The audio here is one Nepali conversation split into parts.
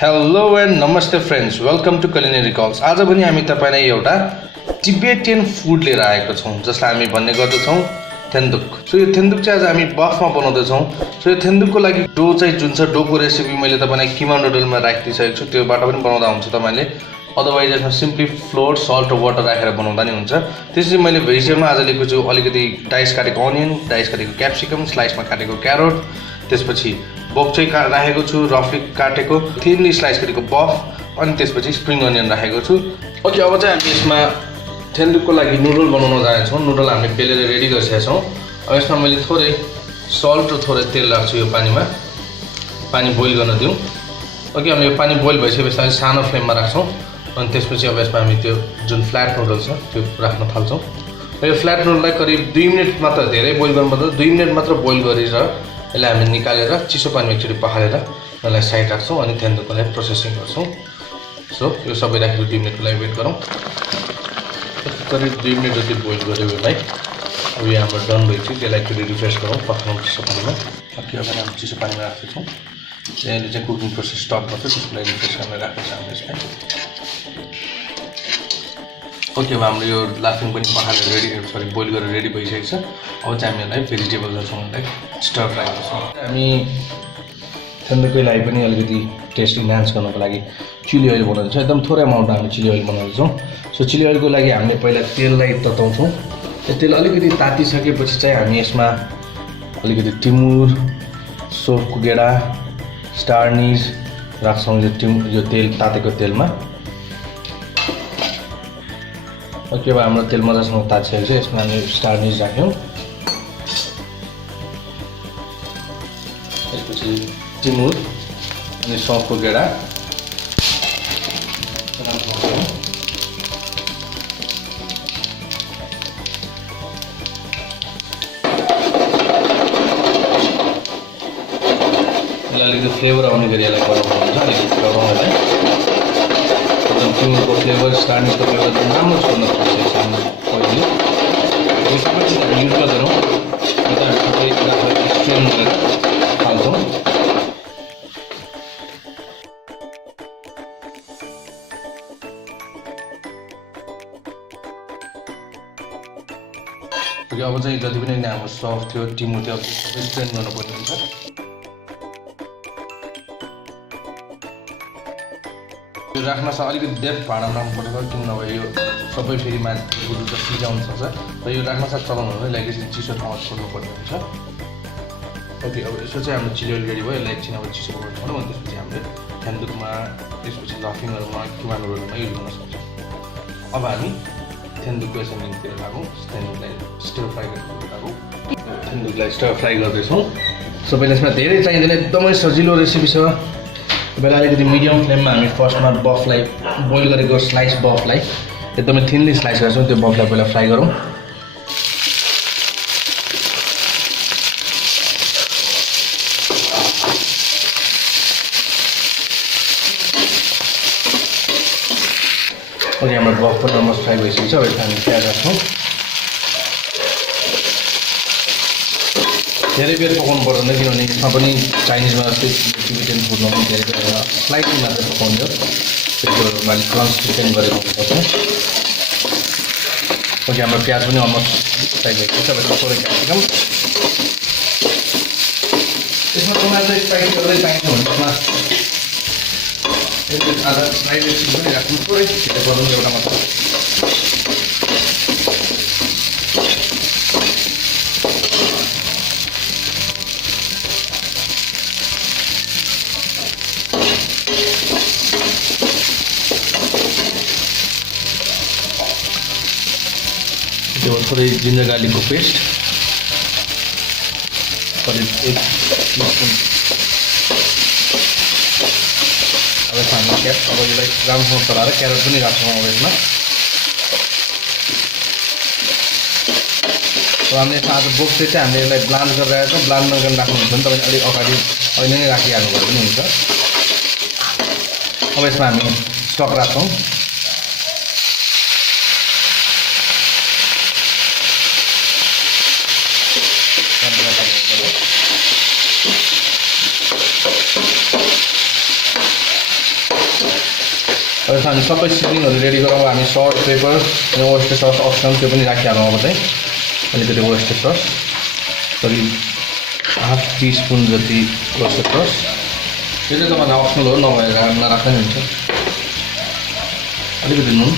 Hello and namaste friends. Welcome to Culinary Calls. आज पनि हामी तपाईलाई एउटा Tibetan food लिएर आएको छौं जसलाई हामी भन्ने गर्दछौं Thenthuk. सो यो Thenthuk चाहिँ आज हामी बफमा बनाउँदै छौं. सो यो Thenthuk को लागि डो चाहिँ जुन छ डोको रेसिपी मैले तपाईलाई किमा नुडलमा राखिदिसकेको छु. त्योबाट पनि बनाउँदा हुन्छ तपाईले. अदरवाइज यसमा सिम्पली फ्लोर, सल्ट र वाटर राखेर बनाउँदा नि हुन्छ. त्यसैले मैले भेजिटेबलमा आज लिएको छु अलिकति डाइस काटेको अनियन, डाइस काटेको क्याप्सिकम, स्लाइसमा काटेको क्यारोट, त्यसपछि बफ चाहिँ राखेको छु रफली काटेको, थिनली स्लाइस गरेको बफ, अनि त्यसपछि स्प्रिङ अनियन राखेको छु. ओके, अब चाहिँ हामी यसमा Thenthuk को लागि नुडल बनाउन जानेछौँ. नुडल हामीले पेलेर रेडी गरिसकेका छौँ. अब यसमा मैले थोरै सल्ट र थोरै तेल राख्छु यो पानीमा. पानी बोइल गर्न दिउँ. ओके, हामीले यो पानी बोइल भइसकेपछि हामी सानो फ्लेममा राख्छौँ. अनि त्यसपछि अब यसमा हामी त्यो जुन फ्ल्याट नुडल छ त्यो राख्न थाल्छौँ. र यो फ्ल्याट नुडललाई करिब 2 मिनेट मात्र, धेरै बोइल गर्नुपर्छ, 2 मिनेट मात्र बोइल गरेर यसलाई हामी निकालेर चिसो पानीमा एकचोटि पखालेर यसलाई साइड राख्छौँ अनि Thenthuk को लागि प्रोसेसिङ गर्छौँ. सो यो सबै राखेर 2 मिनेटको लागि वेट गरौँ. करिब 2 मिनेट जति बोइल गऱ्यो यसलाई. अब यो हाम्रो डन भइसक्यो. त्यसलाई एकचोटि रिफ्रेस गरौँ पखालौँ चिसो पानीमा. ओके, अब हामी चिसो पानीमा राख्दैछौँ. त्यसले चाहिँ कुकिङ प्रोसेस स्टप गर्छ, त्यसको लागि रिफ्रेस गर्न राख्दैछ हामीले यसलाई. ओके, अब हाम्रो यो लाफिङ पनि पखालेर रेडी, सरी बोइल गरेर रेडी भइसकेको छ. अब चाहिँ हामी यसलाई भेजिटेबल्सहरूसँग स्टर फ्राई गर्छौँ. हामी Thenthuk को लागि पनि अलिकति टेस्ट इन्हान्स गर्नको लागि चिली ओइल बनाउँछौँ. एकदम थोरै अमाउन्टमा हामी चिली ओइल बनाउँछौँ. सो चिली ओइलको लागि हामीले पहिला तेललाई तताउँछौँ. त्यो तेल अलिकति तातिसकेपछि चाहिँ हामी यसमा अलिकति टिमुर, सोफको गेडा, स्टार निज राख्छौँ यो तेल तातेको तेलमा. ओके, अब हाम्रो तेल मजासँग तातिसकेको छ. यसमा हामी स्टार निज राख्यौँ. त्यसपछि टिमुर अनि सौँफको गेडा, अलिकति फ्लेभर आउने गरी यसलाई बनाउनु हुन्छ. अलिकति बनाउनलाई एकदम टिमुरको फ्लेभर, स्टार्निङको फ्लेभर एकदम राम्रो छोड्न सक्छ सानो पहिले. यो सबै चिज हामी युज गर्दैनौँ. यो त हामी सबै कुरालाई स्ट्रेन गरेर हाल्छौँ. अब चाहिँ जति पनि हाम्रो सफ्ट थियो टिमुर थियो सबै स्ट्रेन गर्नुपर्ने हुन्छ. यो राख्न सक्छ अलिकति डेप्थ भाँडामा राख्नुपर्छ, किन नभए यो सबै फेरि माथि गुडु त सिजाउन सक्छ. र यो राख्न सक्छ चलाउनु भने लाइक यसरी चिसो ठाउँमा छोड्नुपर्ने हुन्छ. ओके, अब यसो चाहिँ हाम्रो चिली ओइल रेडी भयो. यसलाई एकछिन अब चिसो बनाउनु पर्यो. अनि त्यसपछि हामीले Thenthukमा, त्यसपछि लाफिङहरूमा, किमा नुडलमा युज गर्न सक्छौँ. अब हामी Thenthuk को एसेम्बलिङतिर लागौँ. Thenthukलाई स्टर फ्राई गर्नु लागौँ. Thenthukलाई स्टर फ्राई गर्दैछौँ. सबैले यसमा धेरै चाहिँदैन, एकदमै सजिलो रेसिपी छ. पहिला अलिकति मिडियम फ्लेममा हामी फर्स्टमा बफलाई बोइल गरेको स्लाइस बफलाई एकदमै थिनली स्लाइस गर्छौँ. त्यो बफलाई पहिला फ्राई गरौँ. ओके, हाम्रो बफ पनि अलमोस्ट फ्राई भइसकेको छ. अब यसमा हामी प्याज राख्छौँ. धेरै बेर पकाउनु पर्दैन, किनभने यसमा पनि चाइनिजमा जस्तै टिबेटियन फुडमा पनि धेरै बेर स्लाइटली मात्र पकाउने हो. त्यसको अलिक कन्सिस्टेन्ट गरेको हुनुपर्छ. ओके, हाम्रो प्याज पनि अलमोस्ट फ्राई भइसकेको छ. अब यसमा थोरै क्याप्सिकम, यसमा टमाटर स्पाइस गर्दै पाइन्छ भने त्यसमा आधा स्लाइड चिज पनि राख्नु थोरै छिटो गरौँ एउटा मात्र. थोरै जिन्जर गार्लिकको पेस्ट, करिब 1 टिस्पुन. अब यसमा हामी अब यसलाई राम्रोसँग चलाएर क्यारोट पनि राख्छौँ. अब यसमा हामीले यसमा आज बोक्स चाहिँ हामीले यसलाई ब्लान्ड गरेर राखेको छौँ. ब्लान्ड नगरेर राख्नुहुन्छ भने तपाईँले अलिक अगाडि अहिले नै राखिहाल्नुभयो पनि हुन्छ. अब यसमा हामी स्टक राख्छौँ. यसमा हामी सबै सिजनिङहरू रेडी गरौँ हामी सल्ट पेपर अनि ओयस्टर सस अप्सनल त्यो पनि राखिहालौँ अब चाहिँ अलिकति ओयस्टर सस करिब हाफ टीस्पुन जति ओयस्टर सस यो चाहिँ तपाईँलाई अप्सनल हो नभएर नराख्दा नि हुन्छ अलिकति नुन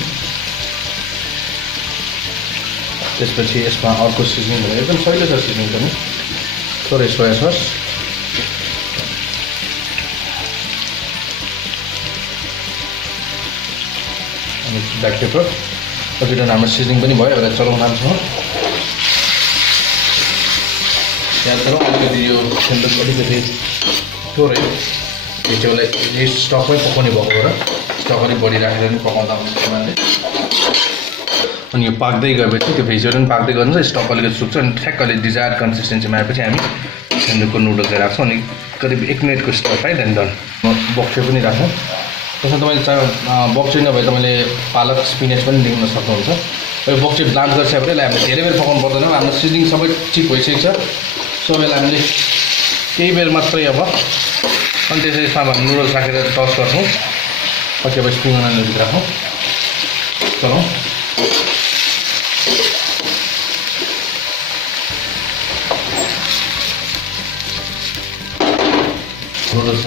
त्यसपछि यसमा अर्को सिजनिङ भयो एकदम सजिलो छ सिजनिङ पनि थोरै सोया सस अनि ब्ल्याक पेपर कतिजना हाम्रो सिजनिङ पनि भयो एउटा चलाउन थाल्छौँ याद गरौँ अलिकति यो सेन्डल अलिकति थोरै भेजिटेबललाई यो स्टकमै पकाउने भएको र स्टक अलिक बढी राखेर पनि पकाउँदा हुन्छ तपाईँले अनि यो पाक्दै गएपछि त्यो भेजिटेबल पनि पाक्दै गर्नु स्टक अलिकति सुक्छ अनि ठ्याक्क अलिक डिजायर्ड कन्सिस्टेन्सीमा आएपछि हामी सेन्डलको नुडल चाहिँ राख्छौँ अनि करिब 1 मिनटको स्टक है देन डन बक्से पनि राख्छौँ त्यसमा तपाईँले बक्से नभए तपाईँले पालक स्पिनेच पनि लिन सक्नुहुन्छ यो बक्से ब्लान्च गरिसकेपछि यसलाई हामीले धेरै बेर पकाउनु पर्दैन हाम्रो सिजनिङ सबै ठिक भइसकेको छ सो यसलाई हामीले केही बेर मात्रै अब अनि त्यसमा हामी नुडल्स राखेर टस गर्छौँ पछि अब स्प्रिङ अनियनहरू राखौँ चलाउँ नुडल्स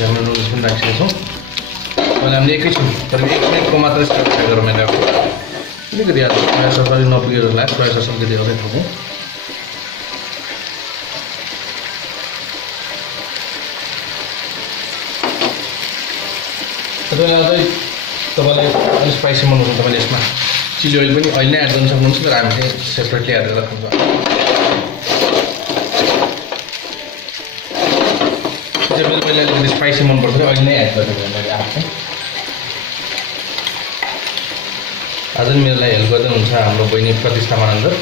हाम्रो नुडल्स पनि राखिसकेको छौँ अहिले हामीले एकैछिन तर 1 मिनटको मात्रै स्टक गरौँ मैले अब अलिकति हाल्छ सोया सस अलिक नपुगेर होला सोया सस अलिकति अझै थपौँ तपाईँले अझै तपाईँले अलिक स्पाइसी मन गर्नु तपाईँले यसमा चिली ओइल पनि अहिले नै एड गर्न सक्नुहुन्छ तर हामी चाहिँ सेपरेटली हालेर राख्नुहुन्छ मैले अलिकति स्पाइसी मनपर्छ अहिले नै एड गरेको मैले आएको आज पनि मेरोलाई हेल्प गर्दै हुन्छ हाम्रो बहिनी प्रतिष्ठा मानन्दर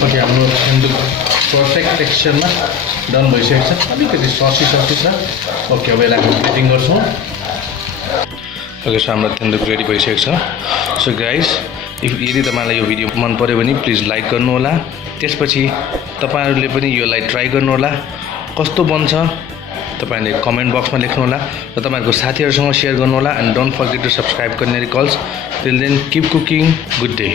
पछि हाम्रो सेन्डुक पर्फेक्ट टेक्सचरमा डन भइसकेको छ अलिकति ससी छ ओके अब यसलाई हामी प्लेटिङ गर्छौँ ओके सो हाम्रो थेन्दुक रेडी भइसकेको छ सो गाइस यदि तपाईँलाई यो भिडियो मन पर्यो भने प्लिज लाइक गर्नुहोला त्यसपछि तपाईँहरूले पनि योलाई ट्राई गर्नुहोला कस्तो बन्छ तपाईँहरूले कमेन्ट बक्समा लेख्नुहोला र तपाईँहरूको साथीहरूसँग सेयर गर्नुहोला and don't forget to subscribe Culinary Calls. Till then, keep cooking. Good day.